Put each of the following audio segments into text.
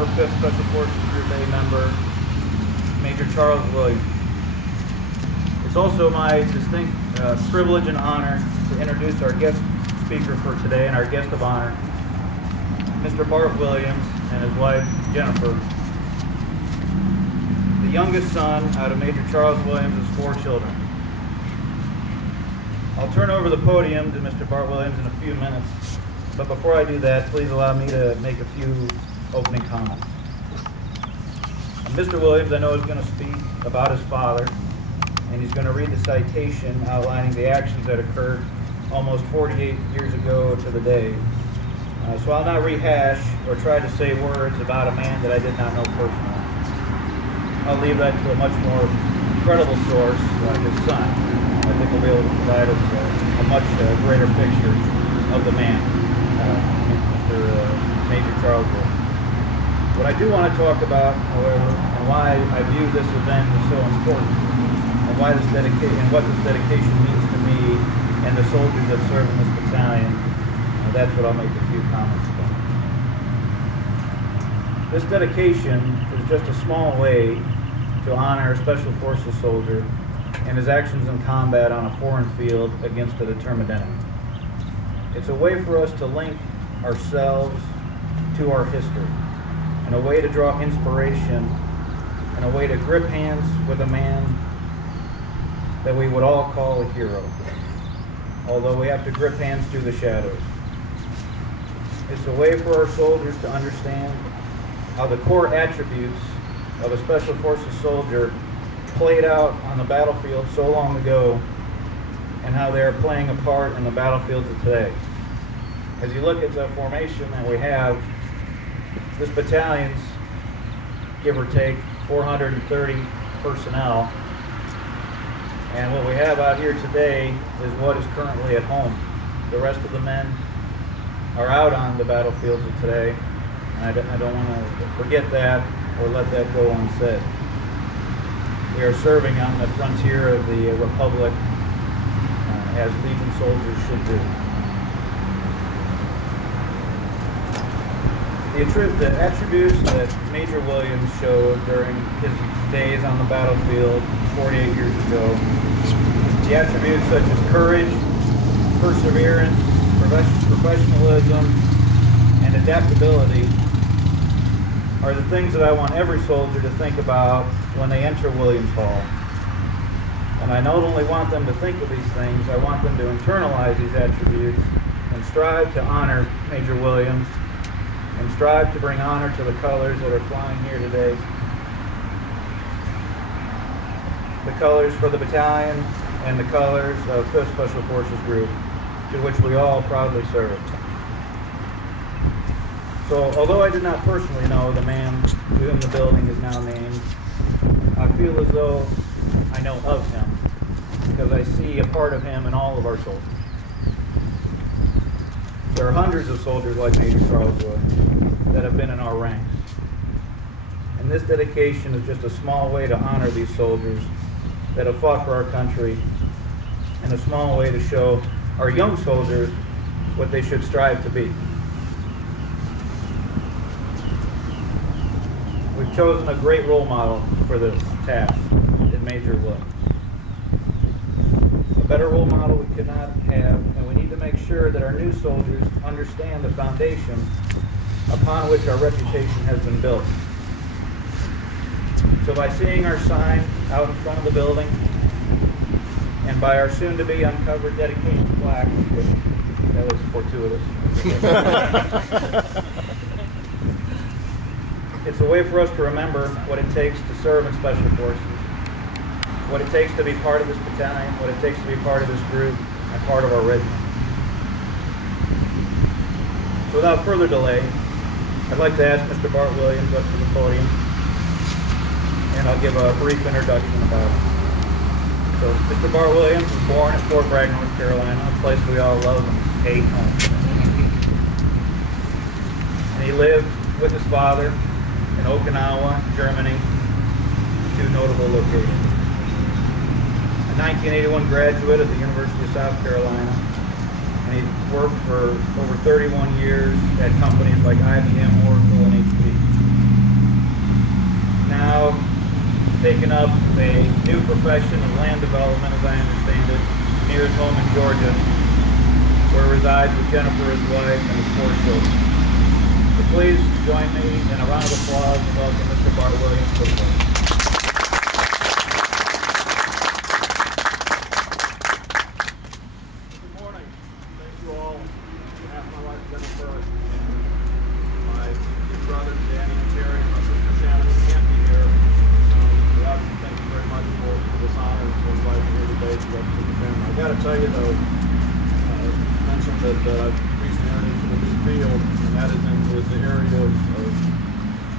former 5th Special Forces Group A member, Major Charles Williams. It's also my distinct privilege and honor to introduce our guest speaker for today and our guest of honor, Mr. Bart Williams and his wife, Jennifer. The youngest son out of Major Charles Williams' 4 children. I'll turn over the podium to Mr. Bart Williams in a few minutes, but before I do that, please allow me to make a few opening comments. Mr. Williams, I know, is going to speak about his father, and he's going to read the citation outlining the actions that occurred almost 48 years ago to the day. So I'll not rehash or try to say words about a man that I did not know personally. I'll leave that to a much more credible source, like his son. I think will be able to provide us a much greater picture of the man, Mr. Major Charles Williams. What I do want to talk about, however, and why I view this event as so important, and why this what this dedication means to me and the soldiers that serve in this battalion, that's what I'll make a few comments about. This dedication is just a small way to honor a Special Forces soldier and his actions in combat on a foreign field against a determined enemy. It's a way for us to link ourselves to our history, and a way to draw inspiration, and a way to grip hands with a man that we would all call a hero, although we have to grip hands through the shadows. It's a way for our soldiers to understand how the core attributes of a Special Forces soldier played out on the battlefield so long ago, and how they are playing a part in the battlefields of today. As you look at the formation that we have, this battalion's, give or take, 430 personnel, and what we have out here today is what is currently at home. The rest of the men are out on the battlefields of today, and I don't want to forget that or let that go unsaid. We are serving on the frontier of the Republic as Legion soldiers should do. The attributes that Major Williams showed during his days on the battlefield 48 years ago, the attributes such as courage, perseverance, professionalism, and adaptability are the things that I want every soldier to think about when they enter Williams Hall. And I not only want them to think of these things, I want them to internalize these attributes and strive to honor Major Williams and strive to bring honor to the colors that are flying here today. The colors for the battalion and the colors of 5th Special Forces Group, to which we all proudly serve. So, although I did not personally know the man to whom the building is now named, I feel as though I know of him, because I see a part of him in all of our soldiers. There are hundreds of soldiers like Major Charles Williams that have been in our ranks. And this dedication is just a small way to honor these soldiers that have fought for our country, and a small way to show our young soldiers what they should strive to be. We've chosen a great role model for this task in Major Williams. A better role model we could not have, and we need to make sure that our new soldiers understand the foundation upon which our reputation has been built. So by seeing our sign out in front of the building, and by our soon-to-be uncovered dedication plaque, that was fortuitous. It's a way for us to remember what it takes to serve in Special Forces, what it takes to be part of this battalion, what it takes to be part of this group, and part of our regiment. So without further delay, I'd like to ask Mr. Bart Williams up to the podium, and I'll give a brief introduction about him. So, Mr. Bart Williams was born at Fort Bragg, North Carolina, a place we all love and hate home. And he lived with his father in Okinawa, Germany, 2 notable locations. A 1981 graduate of the University of South Carolina, and he worked for over 31 years at companies like IBM, Oracle, and HP. taken up a new profession of land development, as I understand it, near his home in Georgia, where he resides with Jennifer, his wife, and his 4 children. So please join me in a round of applause and welcome Mr. Bart Williams to the podium. Good morning. Thank you all. On behalf of my wife Jennifer and my two brothers Danny and Terry and my sister Shannon who can't be here. We obviously thank you very much for this honor and for inviting me here today to represent the family. I got to tell you though, you mentioned that I've recently entered into a new field, and that is into the area of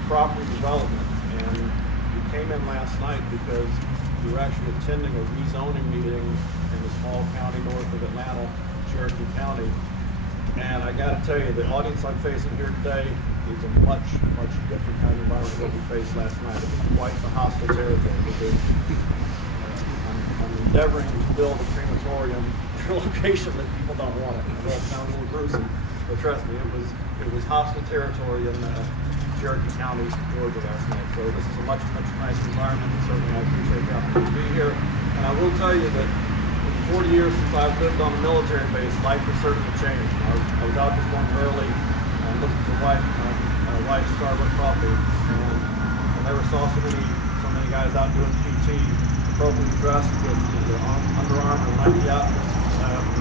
property development. And we came in last night because we were actually attending a rezoning meeting in a small county north of Atlanta, Cherokee County. And I got to tell you, the audience I'm facing here today is a much, much different kind of environment than what we faced last night. It was quite the hostile territory because I'm endeavoring to build a crematorium in a location that people don't want it. I know it sounds a little gruesome, but trust me, it was hostile territory in Cherokee County, Georgia last night. So this is a much, much nicer environment, and certainly I appreciate the opportunity to be here. And I will tell you that in the 40 years since I've lived on a military base, life has certainly changed. I was out this morning early, looking for my wife's Starbucks coffee, and I never saw so many guys out doing PT, appropriately dressed with their Under Armour and Nike outfits.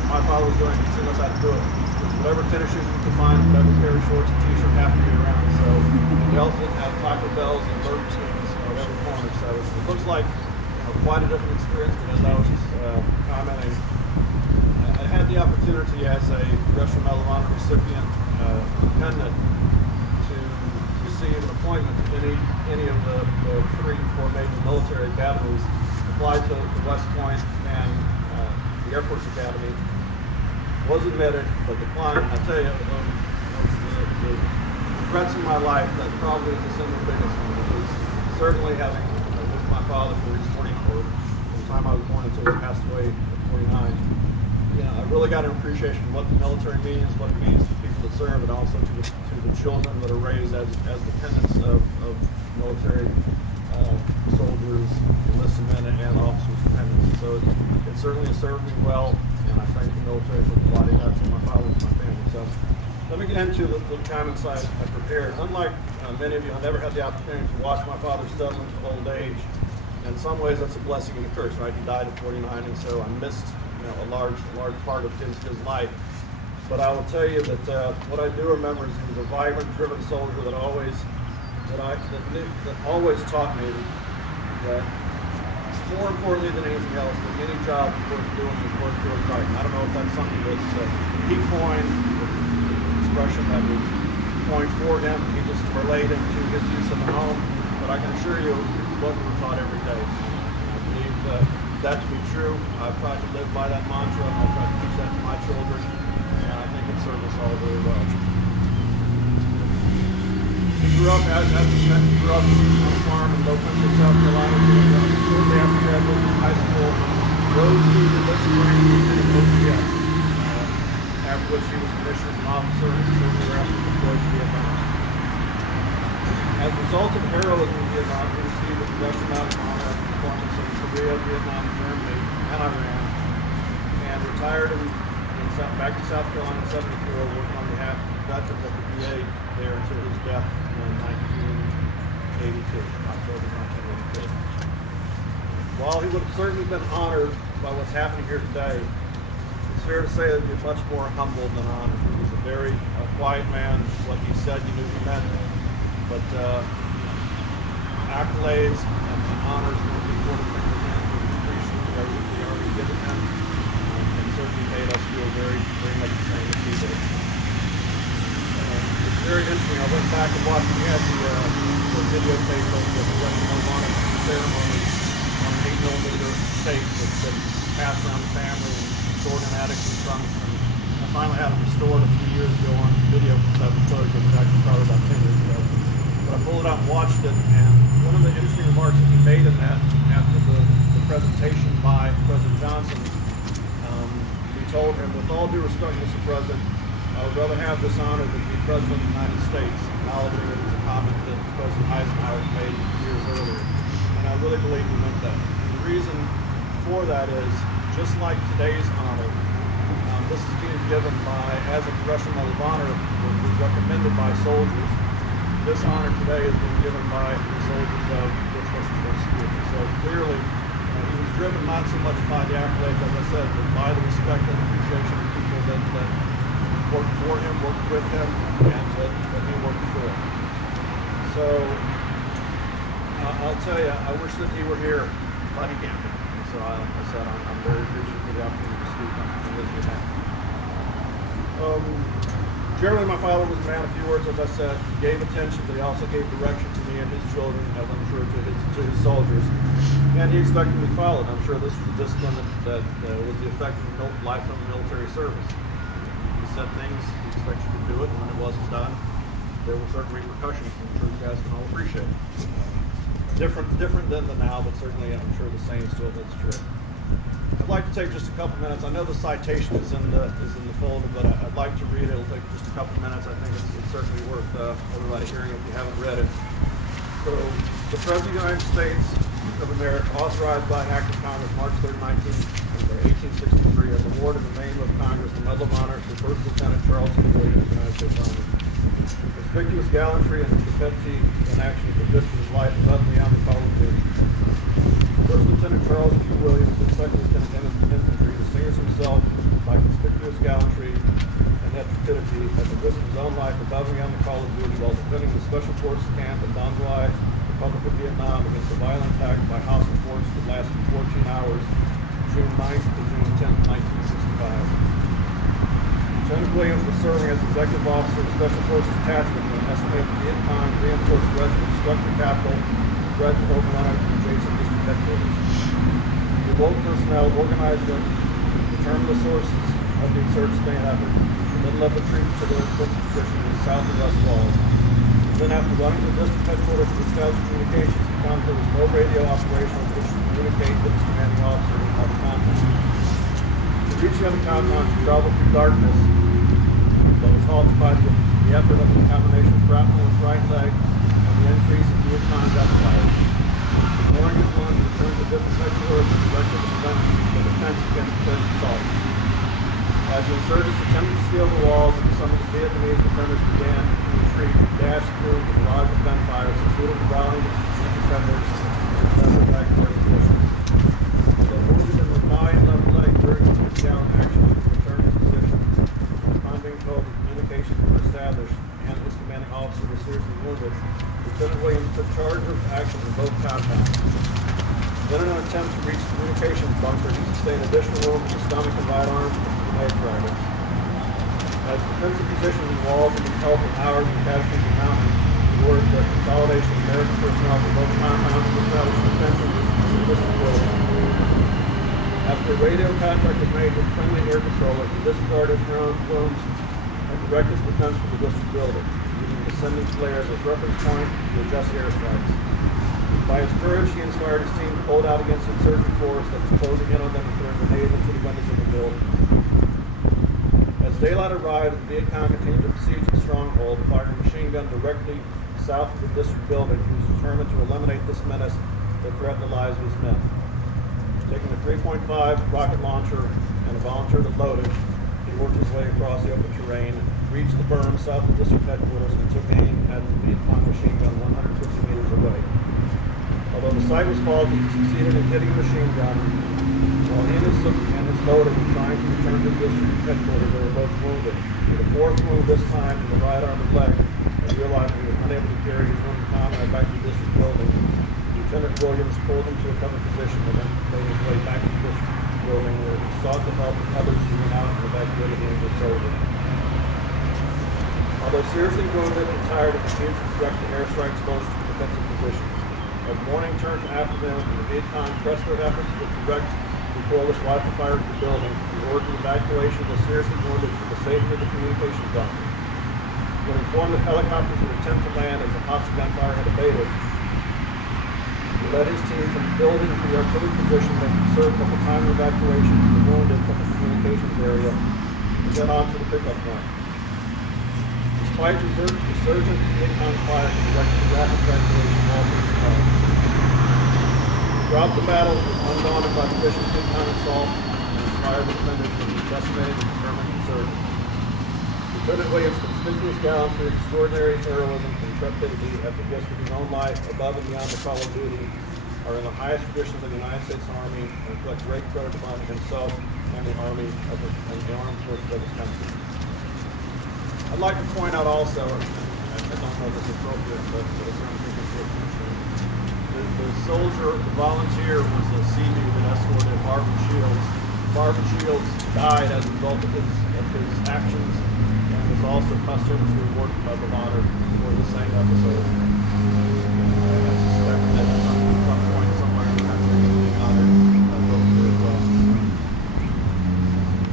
My father was doing it, he'd seen us how to do it. Whatever tennis shoes you could find, whatever pair of shorts and t-shirt happened to be around. So we also didn't have Taco Bells and Burger Kings at every corner. So it looks like quite a different experience. But as I was commenting, I had the opportunity as a Congressional Medal of Honor recipient, dependent, to receive an appointment to any of the 3 or 4 major military academies, applied to West Point and the Air Force Academy. Was admitted, but declined. I tell you, the regrets in my life, that probably is the single biggest one. Because certainly having with my father for his 40, or from the time I was born until he passed away at 49, I really got an appreciation of what the military means, what it means to people that serve, and also to the children that are raised as dependents of military soldiers, enlisted men, and officers' dependents. So it certainly has served me well. And I thank the military for providing that for my father and my family. So let me get into the comments I prepared. Unlike many of you, I never had the opportunity to watch my father settle into old age. In some ways, that's a blessing and a curse, right? He died at 49, and so I missed a large part of his life. But I will tell you that what I do remember is he was a vibrant, driven soldier that always taught me that more importantly than anything else, that any job worth doing is worth doing right. And I don't know if that's something that he coined, the expression that was coined for him. He just relayed it to his use of the home. But I can assure you, what we were taught every day. I believe that to be true. I've tried to live by that mantra. I've tried to teach that to my children, and I think it served us all very well. He grew up on a farm in Low Country, South Carolina. Shortly after graduating high school, rose through the enlisted ranks and OCS, after which he was commissioned as an officer and shortly thereafter deployed to Vietnam. As a result of heroism in Vietnam, he received the Congressional Medal of Honor after deployments in Korea, Vietnam, Germany, and Iran, and retired back to South Carolina in 74, working on behalf of veterans at the VA there until his death in 1982, October 1982. While he would have certainly been honored by what's happening here today, it's fair to say that he was much more humbled than honored. He was a very quiet man. What he said, you knew he meant. But accolades and honors were the important thing to him. He appreciated everything we already given him, and certainly made us feel very, very much the same as he did. It's very interesting. I went back and watched. We had the videotape of the Congressional Medal of Honor ceremony on an 8mm tape that passed around the family and stored in attics and trunks. And I finally had it restored a few years ago on video cassette and photograph. It was actually probably about 10 years ago. But I pulled it out and watched it, and one of the interesting remarks that he made in that after the presentation by President Johnson, we told him, with all due respect, Mr. President, I would rather have this honor than be President of the United States, acknowledging it was a comment that President Eisenhower made years earlier. And I really believe he meant that. And the reason for that is, just like today's honor, this is being given by, as a Congressional Medal of Honor, was recommended by soldiers. This honor today is being given by the soldiers of the Special Forces Unit. So clearly, he was driven not so much by the accolades, as I said, but by the respect and appreciation of people that worked for him, worked with him, and that he worked for. So I'll tell you, I wish that he were here, but he can't be. And so, like I said, I'm very appreciative for the opportunity to speak on his behalf. Generally, my father was a man of few words, as I said. He gave attention, but he also gave direction to me and his children, as I'm sure to his soldiers. And he expected me to follow it. I'm sure this was a discipline that was the effect of life of military service. He said things, he expected you to do it, and when it wasn't done, there were certain repercussions. I'm sure you guys can all appreciate. Different than the now, but certainly I'm sure the same still holds true. I'd like to take just a couple minutes. I know the citation is in the folder, but I'd like to read it. It'll take just a couple minutes. I think it's certainly worth everybody hearing if you haven't read it. So, the President of the United States of America, authorized by an act of Congress March 3, 1863, has awarded in the name of Congress the Medal of Honor to First Lieutenant Charles C. Williams, United States Army. Conspicuous gallantry and stupidity in action for risk of his life above and beyond the call of duty. First Lieutenant Charles Q. Williams and Second Lieutenant Infantry distinguished himself by conspicuous gallantry and intrepidity at the risk of his own life above and beyond the call of duty while defending the Special Forces camp in Donzai, Republic of Vietnam, against a violent attack by hostile forces that lasted 14 hours, June 9th to June 10th, 1965. Lieutenant Williams was serving as executive officer of the Special Forces Detachment when an estimated Viet Cong reinforced regiment struck the capital, threatened to overrun it from adjacent district headquarters. The remote personnel organized them, determined the sources of the insurgent effort, and then led the troops to their defensive position in the south and west walls. Then, after running to the district headquarters to establish communications, he found there was no radio operational which could communicate with his commanding officer in the compound. To reach the other compound, he traveled through darkness, but was halted by the effort of the combination of shrapnel in his right leg and the increase in Viet Cong gunfire. Ignoring his wound, he returned to district headquarters and directed the defense against the first assault. As the insurgents attempted to scale the walls and some of the Vietnamese defenders began to retreat, he dashed through the barrage of gunfire, succeeded in rallying the defenders and led them back to their positions. Though wounded in the thigh and left leg during the gallant action, he returned to his position. Upon being told that communications were established and his commanding officer was seriously wounded, Lieutenant Williams took charge of action in both compounds. Then, in an attempt to reach the communications bunker, he sustained additional wounds in the stomach and right arm from leg fragments. As defensive positions and walls had been held for hours and casualties were mounted, he ordered the consolidation of American personnel from both compounds to establish defenses in the district building. After a radio contact was made with friendly air controller, he disregarded his own wounds and directed his defense for the district building, using descending flares as reference point to adjust airstrikes. By his courage, he inspired his team to hold out against the insurgent force that was closing in on them and throwing grenades into the windows of the building. As daylight arrived, the Viet Cong continued to besiege the stronghold, firing a machine gun directly south of the district building. He was determined to eliminate this menace that threatened the lives of his men. Taking a 3.5 rocket launcher and a volunteer to load it, he worked his way across the open terrain, reached the berm south of district headquarters, and took aim at the Viet Cong machine gun 150 meters away. Although the sight was faulty, he succeeded in hitting the machine gun. While he and his loader were trying to return to district headquarters, they were both wounded. With a fourth wound this time in the right arm and leg, and realized he was unable to carry his wounded comrade back to the district building, Lieutenant Williams pulled him to a covered position and then made his way back to the district building where he sought the help of others who went out and evacuated the injured soldier. Although seriously wounded and tired, he continued to direct the airstrikes close to the defensive positions. As morning turned to afternoon and the Viet Cong pressed their efforts to direct the coalition rifle fire to the building, he ordered the evacuation of the seriously wounded to the safety of the communications bunker. When informed that helicopters would attempt to land as the hostile gunfire had abated, he led his team from the building to the artillery position that could serve at the time of evacuation of the wounded from the communications area and then on to the pickup point. Despite resurgent Viet Cong fire, he directed the rapid evacuation of all personnel. Throughout the battle, he was undaunted by the Bishop's big-time assault and inspired the defenders to be decimated and determined to serve. Lieutenant Williams' conspicuous gallantry, extraordinary heroism, and intrepidity at the risk of his own life above and beyond the call of duty are in the highest traditions of the United States Army and reflect great credit upon himself and the Army and the armed forces of his country. I'd like to point out also, and I don't know if this is appropriate, but it's something that's worth mentioning. The soldier, the volunteer, was a Sea-Doo that escorted Marvin Shields. Marvin Shields died as a result of his actions and was also posthumously awarded the Medal of Honor for the same episode. I suspect that at some point somewhere in the country he'll be honored as well.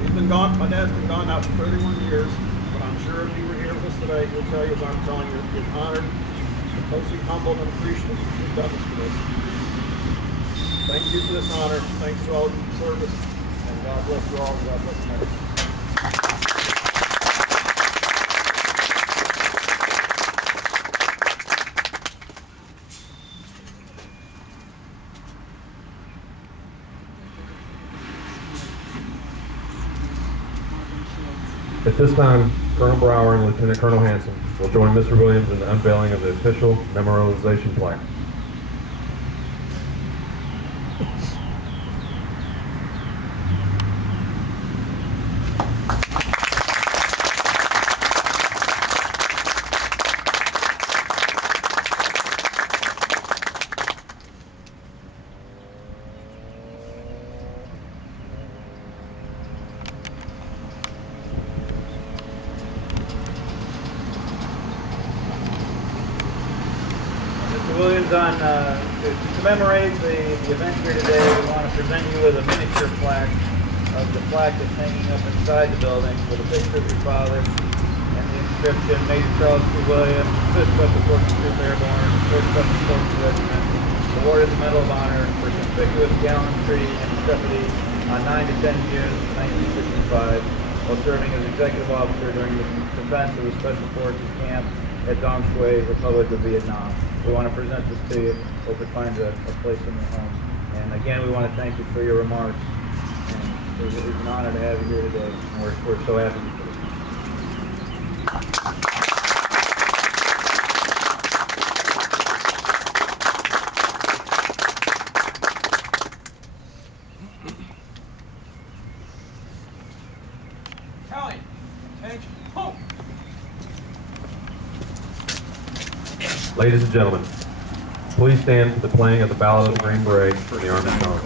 He's been gone, my dad's been gone now for 31 years, but I'm sure if he were here with us today, he'll tell you, as I'm telling you, he's honored, mostly humbled and appreciative you've done this for us. Thank you for this honor. Thanks to all of your service. And God bless you all, and God bless America. At this time, Colonel Brower and Lieutenant Colonel Hanson will join Mr. Williams in the unveiling of the official memorialization plaque. Mr. Williams, to commemorate the event here today, we want to present you with a miniature plaque of the plaque that's hanging up inside the building with a picture of your father and the inscription, Major Charles P. Williams, 5th Special Forces Troop Airborne, 4th Special Forces Regiment, awarded the Medal of Honor for conspicuous gallantry and intrepidity on 9 to 10 June 1965 while serving as executive officer during the defense of the Special Forces camp at Dong Shui, Republic of Vietnam. We want to present this to you. Hope it finds a place in your home. And again, we want to thank you for your remarks. And it's an honor to have you here today. And we're so happy for you. Kelly, attention, home. Ladies and gentlemen, please stand for the playing of the Ballad of the Green Beret from the Army Song.